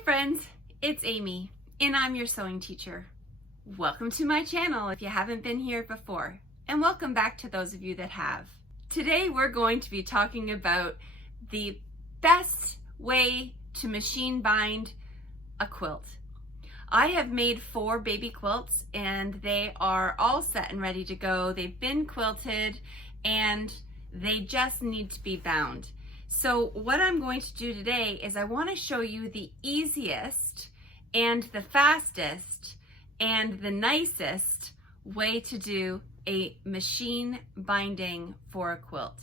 Hi friends, it's Amy and I'm your sewing teacher. Welcome to my channel if you haven't been here before, and welcome back to those of you that have. Today we're going to be talking about the best way to machine bind a quilt. I have made 4 baby quilts and they are all set and ready to go. They've been quilted and they just need to be bound. So what I'm going to do today is I want to show you the easiest and the fastest and the nicest way to do a machine binding for a quilt.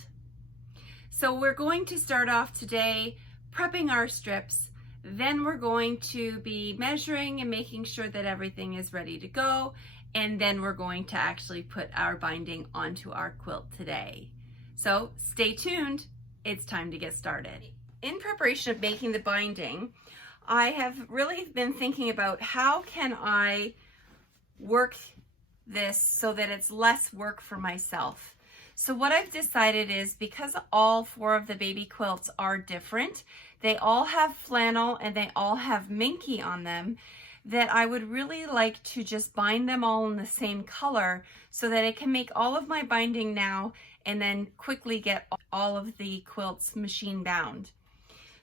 So we're going to start off today prepping our strips. Then we're going to be measuring and making sure that everything is ready to go. And then we're going to actually put our binding onto our quilt today. So stay tuned. It's time to get started. In preparation of making the binding, I have really been thinking about how can I work this so that it's less work for myself. So what I've decided is, because all 4 of the baby quilts are different, they all have flannel and they all have minky on them, that I would really like to just bind them all in the same color so that I can make all of my binding now and then quickly get all of the quilts machine bound.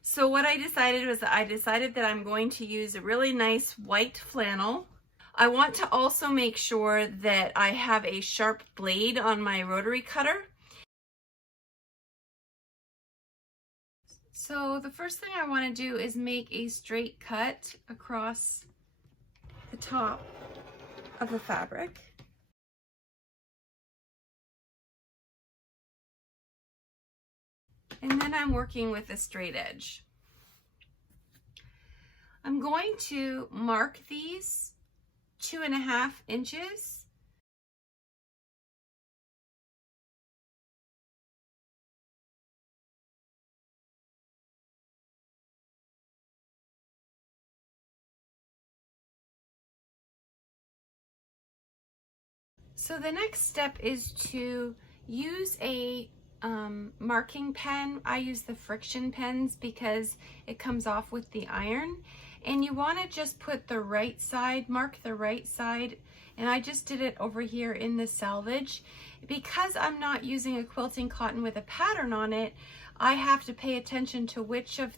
So what I decided was that I'm going to use a really nice white flannel. I want to also make sure that I have a sharp blade on my rotary cutter. So the first thing I want to do is make a straight cut across the top of the fabric. And then I'm working with a straight edge. I'm going to mark these 2.5 inches. So the next step is to use a marking pen. I use the friction pens because it comes off with the iron, and you want to just put the right side, mark the right side, and I just did it over here in the selvage. Because I'm not using a quilting cotton with a pattern on it, I have to pay attention to which of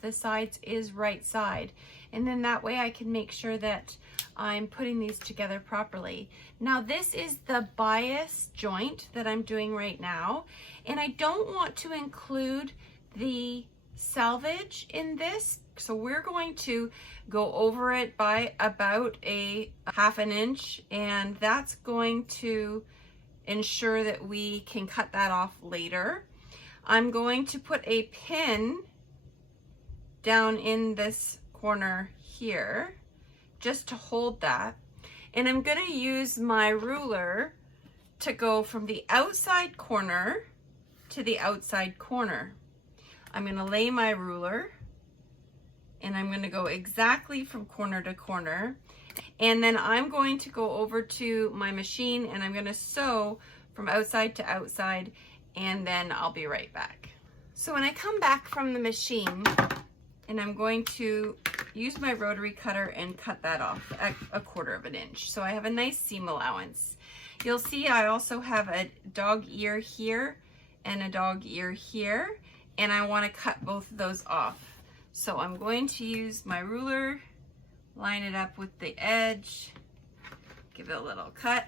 the sides is right side, and then that way I can make sure that I'm putting these together properly. Now this is the bias joint that I'm doing right now, and I don't want to include the selvage in this, so we're going to go over it by about a 1/2 inch, and that's going to ensure that we can cut that off later. I'm going to put a pin down in this corner here just to hold that, and I'm going to use my ruler to go from the outside corner to the outside corner. I'm going to lay my ruler and I'm going to go exactly from corner to corner, and then I'm going to go over to my machine and I'm going to sew from outside to outside, and then I'll be right back. So when I come back from the machine, and I'm going to use my rotary cutter and cut that off at 1/4 inch. So I have a nice seam allowance. You'll see I also have a dog ear here and a dog ear here, and I want to cut both of those off. So I'm going to use my ruler, line it up with the edge, give it a little cut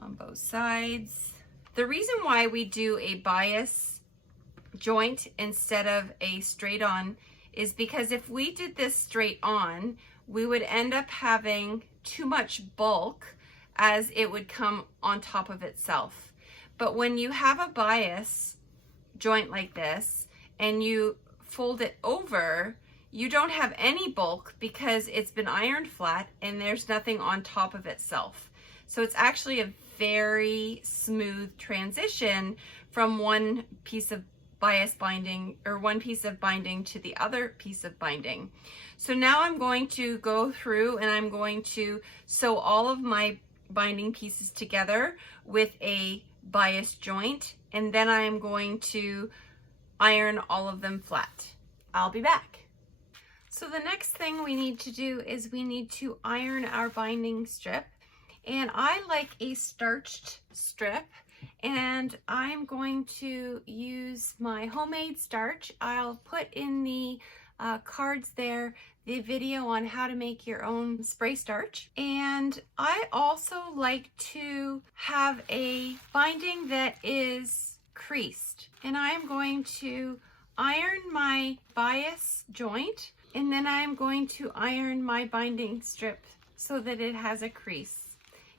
on both sides. The reason why we do a bias joint instead of a straight on is because if we did this straight on, we would end up having too much bulk as it would come on top of itself. But when you have a bias joint like this and you fold it over, you don't have any bulk because it's been ironed flat and there's nothing on top of itself. So it's actually a very smooth transition from one piece of bias binding, or one piece of binding, to the other piece of binding. So now I'm going to go through and I'm going to sew all of my binding pieces together with a bias joint, and then I'm going to iron all of them flat. I'll be back. So the next thing we need to do is we need to iron our binding strip. And I like a starched strip, and I'm going to use my homemade starch. I'll put in the cards there the video on how to make your own spray starch. And I also like to have a binding that is creased. And I'm going to iron my bias joint, and then I'm going to iron my binding strip so that it has a crease.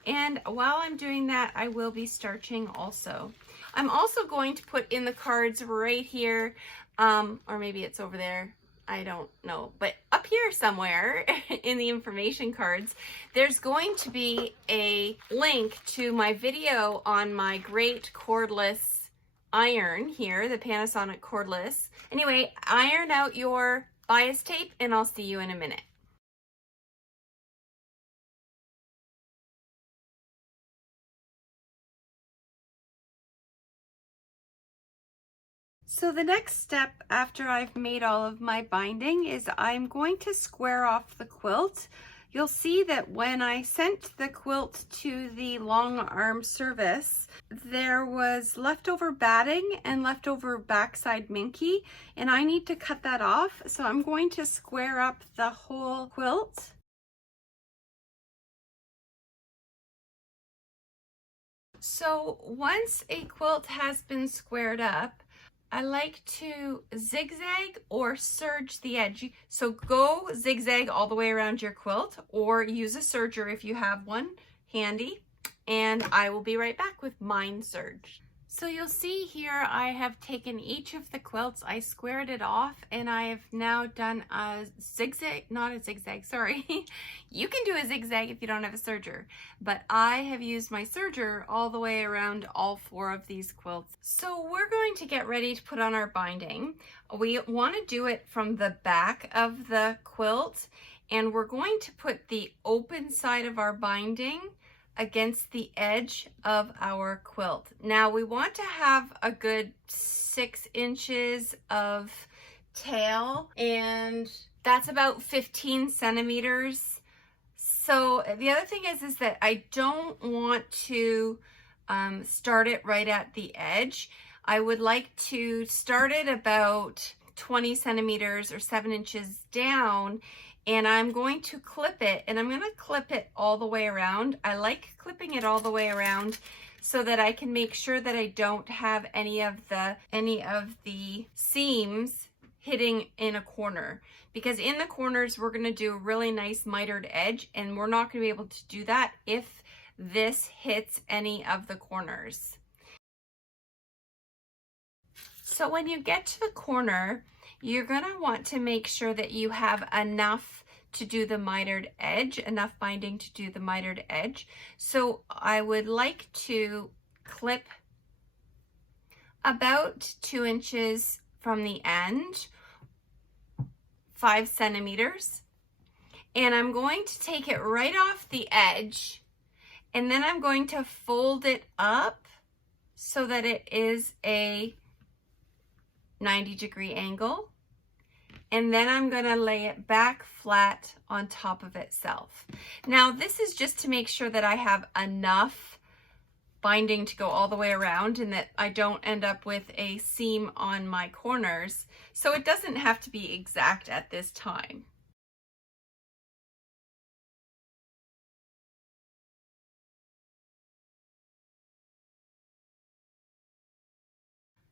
And while I'm doing that, I will be starching also. I'm also going to put in the cards right here, or maybe it's over there, I don't know, but up here somewhere in the information cards, there's going to be a link to my video on my great cordless iron here, the Panasonic cordless. Anyway, iron out your bias tape and I'll see you in a minute. So the next step after I've made all of my binding is I'm going to square off the quilt. You'll see that when I sent the quilt to the long arm service, there was leftover batting and leftover backside minky, and I need to cut that off. So I'm going to square up the whole quilt. So once a quilt has been squared up, I like to zigzag or serge the edge. So go zigzag all the way around your quilt, or use a serger if you have one handy. And I will be right back with mine serged. So you'll see here I have taken each of the quilts, I squared it off, and I have now done a zigzag, not a zigzag, sorry. You can do a zigzag if you don't have a serger, but I have used my serger all the way around all 4 of these quilts. So we're going to get ready to put on our binding. We want to do it from the back of the quilt, and we're going to put the open side of our binding against the edge of our quilt. Now we want to have a good 6 inches of tail, and that's about 15 centimeters. So the other thing is that I don't want to start it right at the edge. I would like to start it about 20 centimeters or 7 inches down, and I'm going to clip it, and I'm going to clip it all the way around. I like clipping it all the way around so that I can make sure that I don't have any of the seams hitting in a corner, because in the corners we're going to do a really nice mitered edge, and we're not going to be able to do that if this hits any of the corners. So when you get to the corner, you're going to want to make sure that you have enough to do the mitered edge, enough binding to do the mitered edge. So I would like to clip about 2 inches from the end, 5 centimeters, and I'm going to take it right off the edge, and then I'm going to fold it up so that it is a 90-degree angle, and then I'm going to lay it back flat on top of itself. Now this is just to make sure that I have enough binding to go all the way around and that I don't end up with a seam on my corners, so it doesn't have to be exact at this time.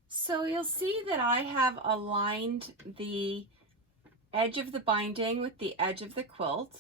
So you'll see that I have aligned the edge of the binding with the edge of the quilt,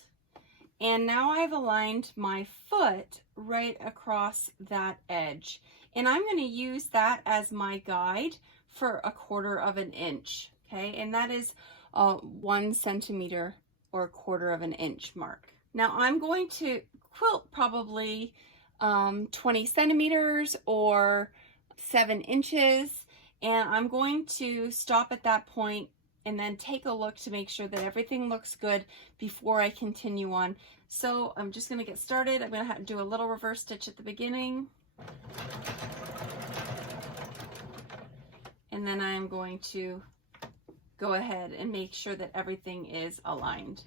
and now I've aligned my foot right across that edge, and I'm going to use that as my guide for 1/4 of an inch, okay, and that is 1 centimeter or 1/4 of an inch mark. Now I'm going to quilt probably 20 centimeters or 7 inches, and I'm going to stop at that point and then take a look to make sure that everything looks good before I continue on. So I'm just going to get started. I'm going to have to do a little reverse stitch at the beginning, and then I'm going to go ahead and make sure that everything is aligned.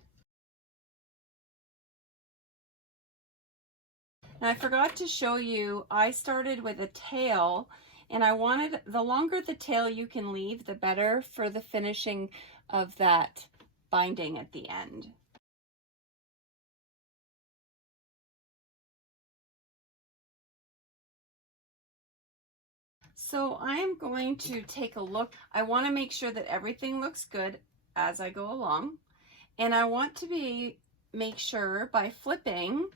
Now I forgot to show you, I started with a tail, and I wanted, the longer the tail you can leave, the better for the finishing of that binding at the end. So I am going to take a look. I want to make sure that everything looks good as I go along. And I want to make sure by flipping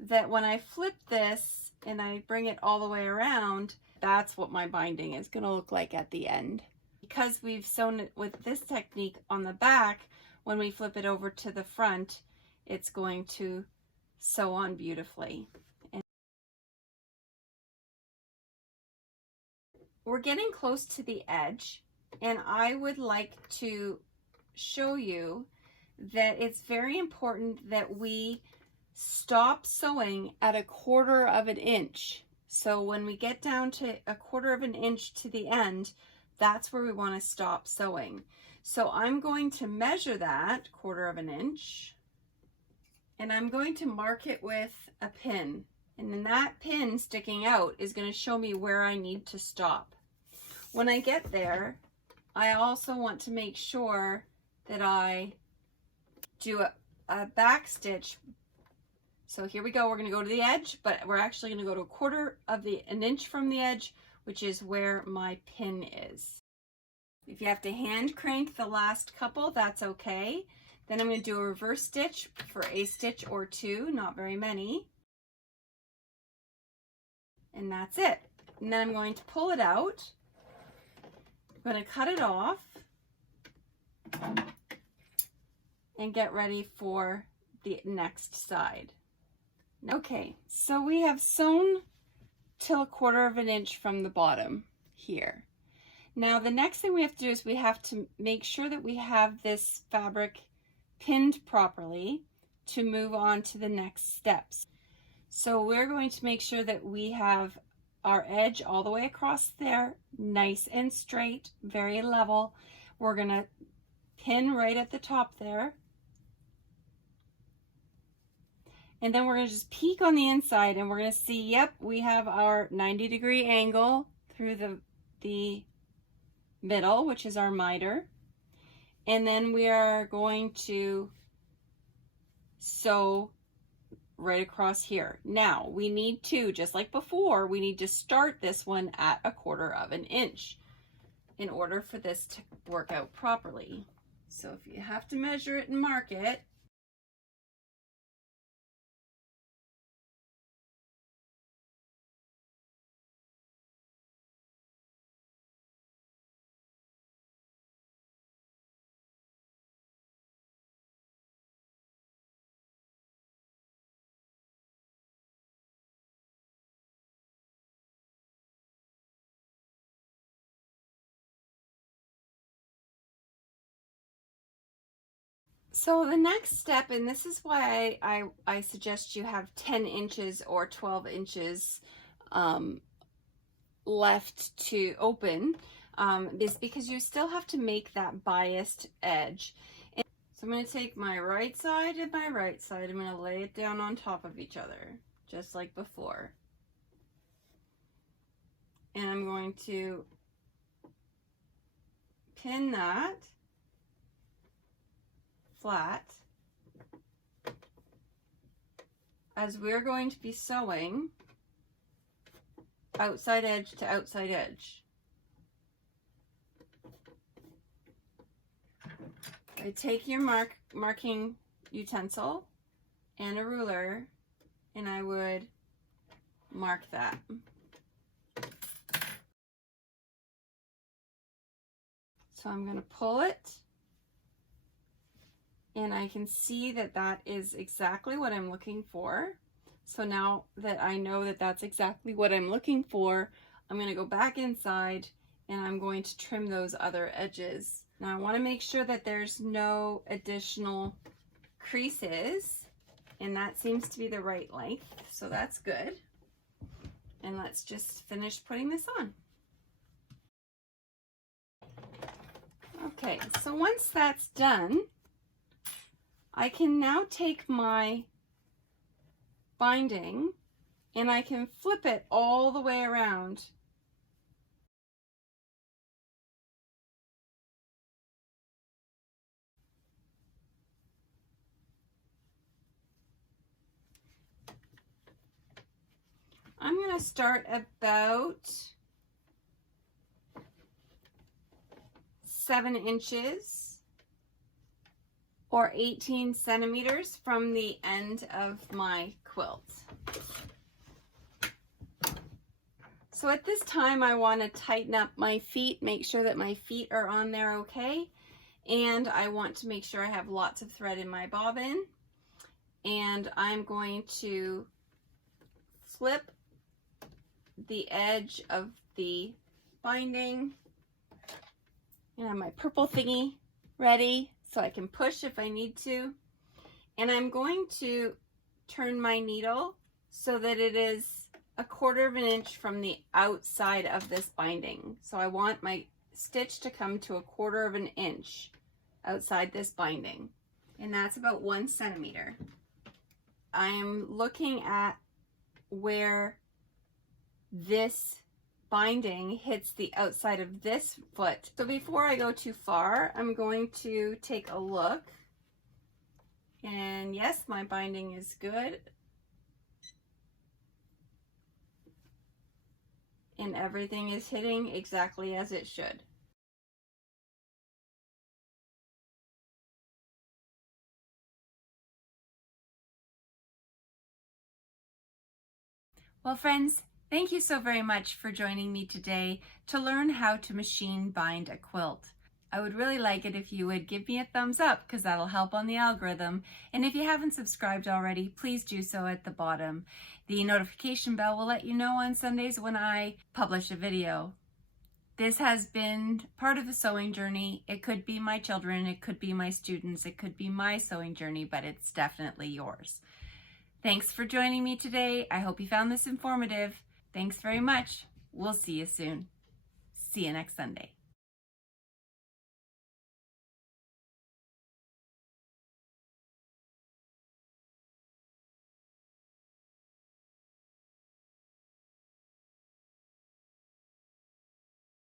that when I flip this and I bring it all the way around, that's what my binding is going to look like at the end. Because we've sewn it with this technique on the back, when we flip it over to the front, it's going to sew on beautifully. And we're getting close to the edge, and I would like to show you that it's very important that we stop sewing at 1/4 of an inch. So when we get down to 1/4 of an inch to the end, that's where we want to stop sewing. So I'm going to measure that 1/4 of an inch, and I'm going to mark it with a pin. And then that pin sticking out is going to show me where I need to stop. When I get there, I also want to make sure that I do a back stitch. So here we go, we're going to go to the edge, but we're actually going to go to 1/4 of an inch from the edge, which is where my pin is. If you have to hand crank the last couple, that's okay. Then I'm going to do a reverse stitch for a stitch or 2, not very many. And that's it. And then I'm going to pull it out. I'm going to cut it off and get ready for the next side. Okay, so we have sewn till 1/4 of an inch from the bottom here. Now the next thing we have to do is we have to make sure that we have this fabric pinned properly to move on to the next steps. So we're going to make sure that we have our edge all the way across there, nice and straight, very level. We're going to pin right at the top there. And then we're going to just peek on the inside, and we're going to see, yep, we have our 90-degree angle through the middle, which is our miter. And then we are going to sew right across here. Now we need to, just like before, we need to start this one at 1/4 of an inch in order for this to work out properly. So if you have to measure it and mark it, so the next step, and this is why I suggest you have 10 inches or 12 inches left to open, is because you still have to make that biased edge. And so I'm going to take my right side and my right side, I'm going to lay it down on top of each other, just like before. And I'm going to pin that flat, as we're going to be sewing outside edge to outside edge. I take your marking utensil and a ruler, and I would mark that. So I'm going to pull it, and I can see that that is exactly what I'm looking for. So now that I know that that's exactly what I'm looking for, I'm going to go back inside and I'm going to trim those other edges. Now I want to make sure that there's no additional creases, and that seems to be the right length, so that's good. And let's just finish putting this on. Okay, so once that's done, I can now take my binding and I can flip it all the way around. I'm going to start about 7 inches or 18 centimeters from the end of my quilt. So at this time I want to tighten up my feet, make sure that my feet are on there okay, and I want to make sure I have lots of thread in my bobbin, and I'm going to flip the edge of the binding, and I have my purple thingy ready so I can push if I need to, and I'm going to turn my needle so that it is 1/4 of an inch from the outside of this binding. So I want my stitch to come to 1/4 of an inch outside this binding, and that's about 1 centimeter. I'm looking at where this binding hits the outside of this foot. So before I go too far, I'm going to take a look, and yes, my binding is good. And everything is hitting exactly as it should. Well, friends, thank you so very much for joining me today to learn how to machine bind a quilt. I would really like it if you would give me a thumbs up because that'll help on the algorithm. And if you haven't subscribed already, please do so at the bottom. The notification bell will let you know on Sundays when I publish a video. This has been part of the sewing journey. It could be my children, it could be my students, it could be my sewing journey, but it's definitely yours. Thanks for joining me today. I hope you found this informative. Thanks very much. We'll see you soon. See you next Sunday.